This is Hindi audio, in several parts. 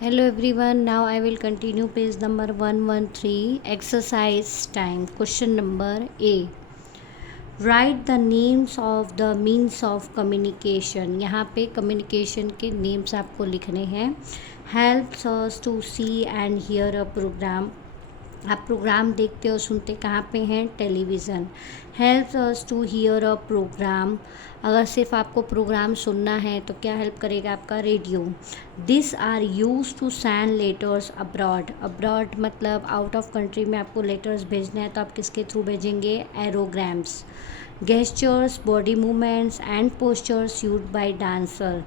Hello everyone, now I will continue page number 113, exercise time. Question number A. Write the names of the means of communication. यहाँ पे communication के names आपको लिखने हैं. Helps us to see and hear a program. आप प्रोग्राम देखते और सुनते कहाँ पे हैं? Television. Helps us to hear a programme. अगर सिर्फ आपको प्रोग्राम सुनना है तो क्या हेल्प करेगा आपका? Radio. This are use to send letters abroad. Abroad मतलब आउट ऑफ कंट्री में आपको लेटर्स भेजना है तो आप किसके थ्रू भेजेंगे? Aerograms. Gestures, body movements and postures use by dancer.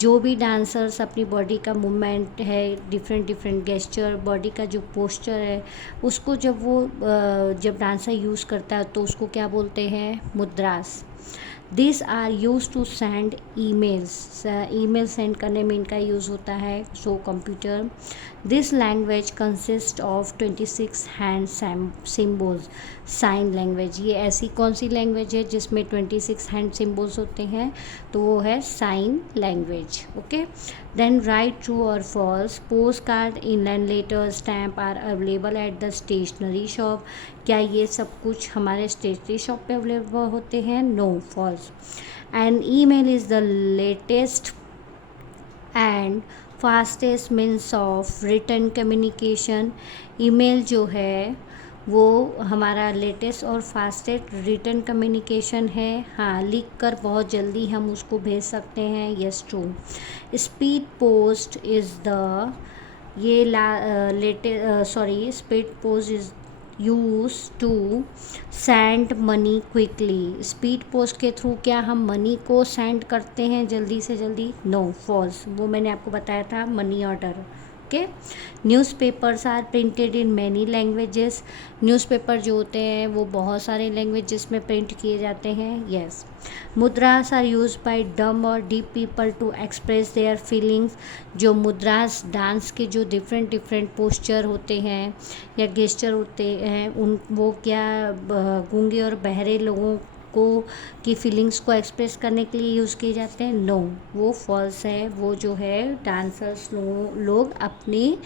जो भी डांसर्स अपनी बॉडी का मूवमेंट है, डिफरेंट डिफरेंट गेस्चर, बॉडी का जो पोस्चर है, उसको जब डांसर यूज़ करता है तो उसको क्या बोलते हैं? Mudras. This are use to send emails. Email send करने में इनका यूज़ होता है. So computer. This language consist of 26 hand symbols. Sign language. ये ऐसी कौन सी लैंग्वेज है जिसमें 26 हैंड सिम्बल्स होते हैं? तो वो है sign language. Okay. Then write true और false. Postcard, inland letter, stamp are available at the stationery shop. क्या ये सब कुछ हमारे स्टेशनरी शॉप पे अवेलेबल होते हैं? No. False. And email is the latest and fastest means of return communication. Email जो है वो हमारा लेटेस्ट और फास्टेस्ट रिटर्न कम्युनिकेशन है. हाँ, लिख कर बहुत जल्दी हम उसको भेज सकते हैं. Yes, true. Speed post is the ये speed post is use to send money quickly. Speed post के थ्रू क्या हम मनी को सेंड करते हैं जल्दी से जल्दी? नो. फॉल्स. वो मैंने आपको बताया था, money order. Okay. Newspapers are printed in many languages. Newspaper जो होते हैं वो बहुत सारे लैंग्वेजेस में प्रिंट किए जाते हैं. Yes. Mudras are use by dumb और deep people to express their feelings. जो मुद्रास डांस के जो डिफरेंट डिफरेंट पोस्चर होते हैं या गेस्चर होते हैं, उन वो क्या गूंगे और बहरे लोगों को की फीलिंग्स को एक्सप्रेस करने के लिए यूज़ किए जाते हैं? नो. वो फॉल्स है. वो जो है डांसर्स लोग अपने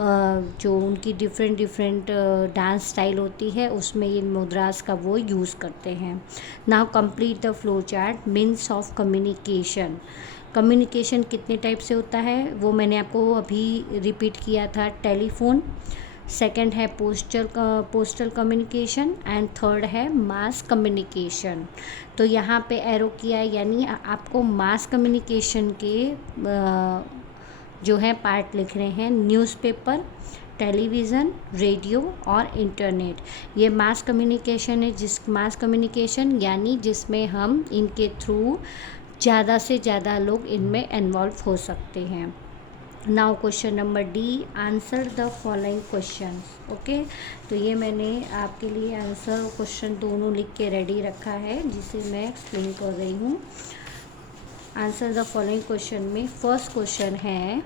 जो उनकी डिफरेंट डिफरेंट डांस स्टाइल होती है उसमें ये मुद्रास का वो यूज़ करते हैं. Now complete the flow chart. Means of communication. Communication कितने टाइप से होता है वो मैंने आपको अभी रिपीट किया था. टेलीफोन. सेकंड है पोस्टल कम्युनिकेशन एंड थर्ड है मास कम्युनिकेशन. तो यहाँ पे एरो किया है, यानी आपको मास कम्युनिकेशन के जो है पार्ट लिख रहे हैं. न्यूज़पेपर, टेलीविज़न, रेडियो और इंटरनेट. ये मास कम्युनिकेशन है. मास कम्युनिकेशन यानी जिसमें हम इनके थ्रू ज़्यादा से ज़्यादा लोग इनमें इन्वॉल्व हो सकते हैं. Now question number D. Answer the following question. Okay. तो ये मैंने आपके लिए आंसर क्वेश्चन दोनों लिख के रेडी रखा है जिसे मैं एक्सप्लेन कर रही हूँ. आंसर द फॉलोइंग क्वेश्चन में फर्स्ट क्वेश्चन है,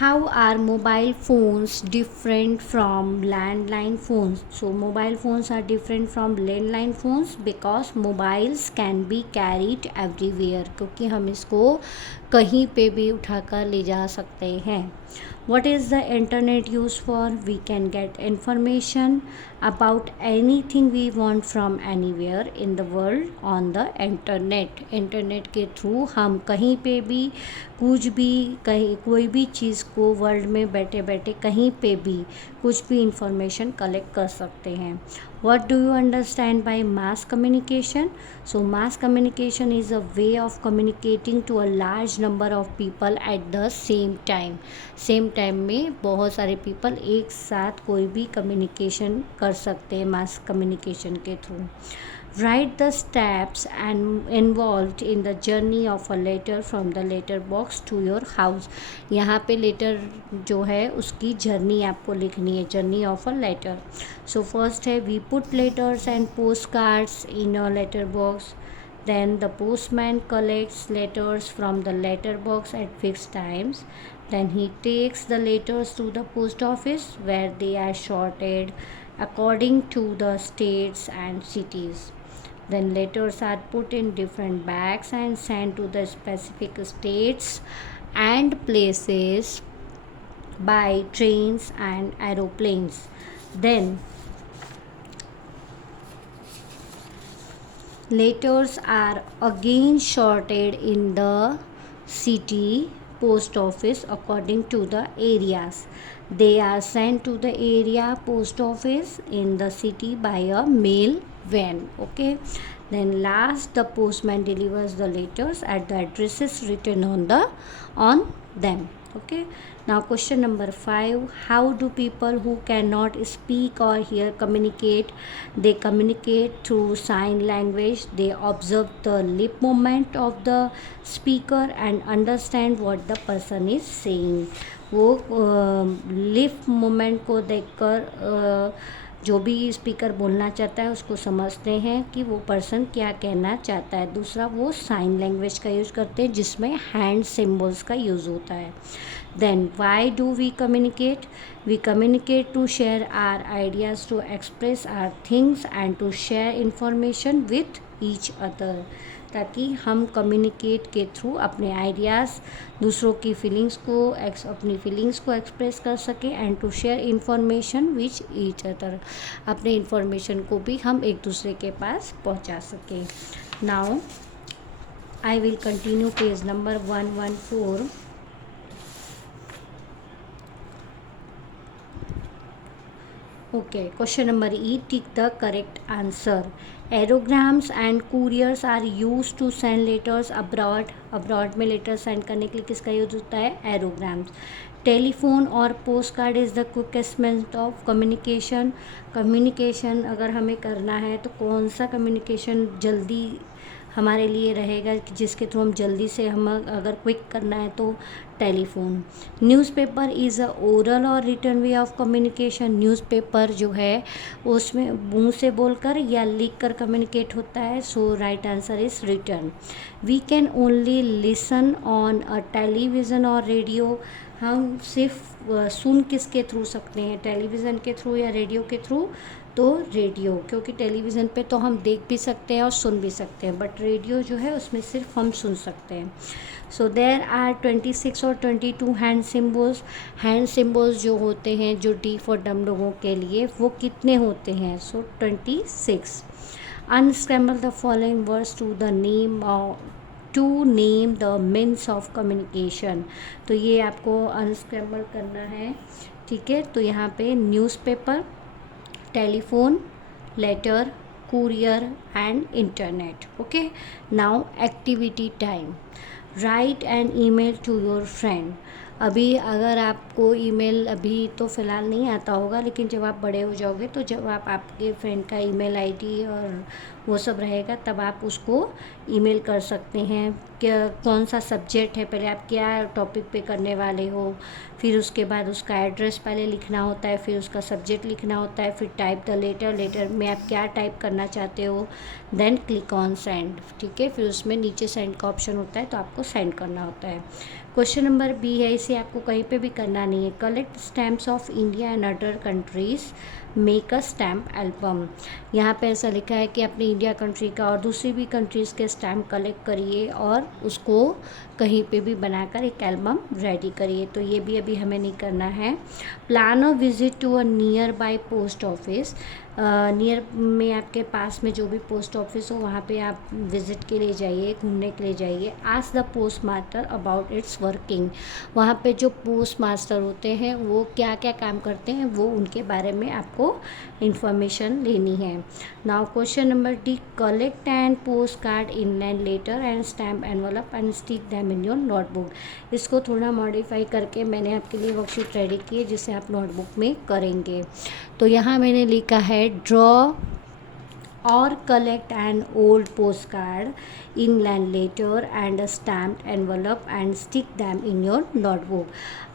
how are mobile phones different from landline phones? So mobile phones are different from landline phones because mobiles can be carried everywhere. क्योंकि हम इसको कहीं पे भी उठाकर ले जा सकते हैं. What is the internet used for? We can get information about anything we want from anywhere in the world on the internet. Internet के थ्रू हम कहीं पे भी कुछ भी कहीं कोई भी चीज़ को वर्ल्ड में बैठे बैठे कहीं पे भी कुछ भी इंफॉर्मेशन कलेक्ट कर सकते हैं. What do you understand by mass communication? So mass communication is a way of communicating to a large number of people at the same time. Same time में बहुत सारे पीपल एक साथ कोई भी कम्युनिकेशन कर सकते हैं मास कम्युनिकेशन के through. Write the steps and involved in the journey of a letter from the letter box to your house. यहाँ पे लेटर जो है उसकी जर्नी आपको लिखनी है. Journey of a letter. So first है, we put letters and post cards in a letter box. Then the postman collects letters from the letter box at fixed times. Then he takes the letters to the post office where they are sorted according to the states and cities. Then letters are put in different bags and sent to the specific states and places by trains and aeroplanes. Then letters are again sorted in the city post office according to the areas. They are sent to the area post office in the city by a mail van. Okay. Then last, the postman delivers the letters at the addresses written on them. Okay. Now question number 5, how do people who cannot speak or hear communicate? They communicate through sign language. They observe the lip movement of the speaker and understand what the person is saying. वो लिप मूवमेंट को देखकर जो भी स्पीकर बोलना चाहता है उसको समझते हैं कि वो पर्सन क्या कहना चाहता है. दूसरा, वो साइन लैंग्वेज का यूज़ करते हैं जिसमें हैंड सिम्बल्स का यूज़ होता है. Then why do we communicate? We communicate to share our ideas, to express our things and to share information with each other. ताकि हम कम्युनिकेट के थ्रू अपने आइडियाज़, दूसरों की फीलिंग्स को अपनी फीलिंग्स को एक्सप्रेस कर सकें and to share information which each other. अपने इंफॉर्मेशन को भी हम एक दूसरे के पास पहुंचा सकें. Now I will continue page number 114. Okay, question number E, tick the correct answer. Aerograms and couriers are used to send letters abroad. Abroad में letter send करने के लिए किसका यूज होता है? Aerograms. टेलीफोन और post card is the quickest method of communication. Communication अगर हमें करना है तो कौन सा कम्युनिकेशन जल्दी हमारे लिए रहेगा, जिसके थ्रू हम जल्दी से, हम अगर क्विक करना है तो telephone. Newspaper is a oral or written way of communication. Newspaper जो है उसमें मुंह से बोलकर या लिख कर कम्युनिकेट होता है. So right answer is written. We can only listen on a television or radio. हम सिर्फ सुन किसके थ्रू सकते हैं? टेलीविज़न के थ्रू या रेडियो के थ्रू? तो रेडियो, क्योंकि टेलीविज़न पे तो हम देख भी सकते हैं और सुन भी सकते हैं, बट रेडियो जो है उसमें सिर्फ हम सुन सकते हैं. सो देयर आर 26 और 22 हैंड सिम्बल्स. हैंड सिम्बल्स जो होते हैं, जो डी फॉर डम लोगों के लिए, वो कितने होते हैं? So 26. Unscramble the following words to name the means of communication. तो ये आपको अनस्क्रैम्बल करना है. ठीक है. तो यहाँ पे newspaper, telephone, letter, courier and internet. Okay, now activity time. Write an email to your friend. अभी अगर आपको ईमेल अभी तो फ़िलहाल नहीं आता होगा, लेकिन जब आप बड़े हो जाओगे तो जब आप आपके फ्रेंड का ईमेल आईडी और वो सब रहेगा तब आप उसको ईमेल कर सकते हैं. क्या कौन सा सब्जेक्ट है, पहले आप क्या टॉपिक पे करने वाले हो, फिर उसके बाद उसका एड्रेस पहले लिखना होता है, फिर उसका सब्जेक्ट लिखना होता है, फिर टाइप द लेटर, लेटर में आप क्या टाइप करना चाहते हो, देन क्लिक ऑन सेंड. ठीक है. फिर उसमें नीचे सेंड का ऑप्शन होता है तो आपको सेंड करना होता है. क्वेश्चन नंबर बी है, इसे आपको कहीं पे भी करना नहीं है. Collect stamps of India and other countries, make a stamp album. यहाँ पे ऐसा लिखा है कि अपने इंडिया कंट्री का और दूसरी भी कंट्रीज़ के स्टैम्प कलेक्ट करिए और उसको कहीं पे भी बनाकर एक एल्बम रेडी करिए. तो ये भी अभी हमें नहीं करना है. Plan a visit to a nearby post office. Near में आपके पास में जो भी पोस्ट ऑफिस हो वहाँ पे आप विज़िट के लिए जाइए, घूमने के लिए जाइए. Ask the post master about it's working. वहाँ पे जो पोस्ट मास्टर होते हैं वो क्या क्या काम करते हैं, वो उनके बारे में आपको इंफॉर्मेशन लेनी है. Now question number D, collect and postcard, inland letter and stamp envelope and stick them in your notebook. इसको थोड़ा मॉडिफाई करके मैंने आपके लिए वर्कशीट रेडी की है जिसे आप नोटबुक में करेंगे. तो यहाँ मैंने लिखा है draw or collect an old postcard, inland letter and a stamped envelope and stick them in your notebook.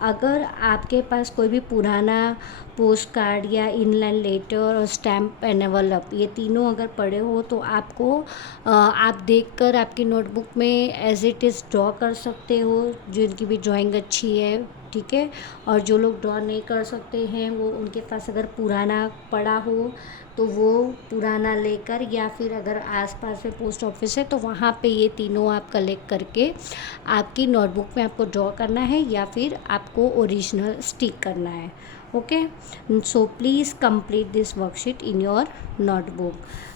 अगर आपके पास कोई भी पुराना पोस्ट कार्ड या इनलैंड लेटर और स्टैम्प एनवलप, ये तीनों अगर पड़े हो तो आपको आप देखकर आपकी नोटबुक में एज इट इज़ ड्रॉ कर सकते हो, जिनकी भी ड्राइंग अच्छी है. ठीक है। और जो लोग ड्रॉ नहीं कर सकते हैं वो उनके पास अगर पुराना पड़ा हो तो वो पुराना लेकर, या फिर अगर आसपास में पोस्ट ऑफिस है तो वहाँ पे ये तीनों आप कलेक्ट करके आपकी नोटबुक में आपको ड्रॉ करना है या फिर आपको ओरिजिनल स्टिक करना है। Okay, so please complete this worksheet in your notebook.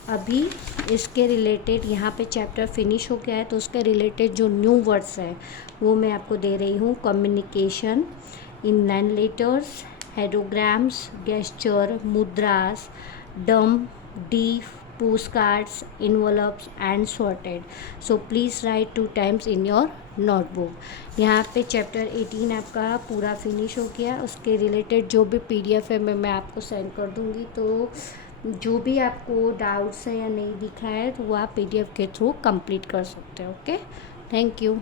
अभी इसके रिलेटेड यहाँ पे चैप्टर फिनिश हो गया है, तो उसके रिलेटेड जो न्यू वर्ड्स है वो मैं आपको दे रही हूँ। कम्युनिकेशन इन 9 लेटर्स, हेडोग्राम्स, गेस्चर, मुद्रास, डम, deaf, postcards, envelopes and sorted. So please write 2 times in your notebook। यहाँ पे चैप्टर 18 आपका पूरा फिनिश हो गया। उसके रिलेटेड जो भी PDF है मैं आपको सेंड कर दूँगी, तो जो भी आपको डाउट्स हैं या नहीं दिखा है तो वो आप PDF के थ्रू कंप्लीट कर सकते हो। Okay, thank you.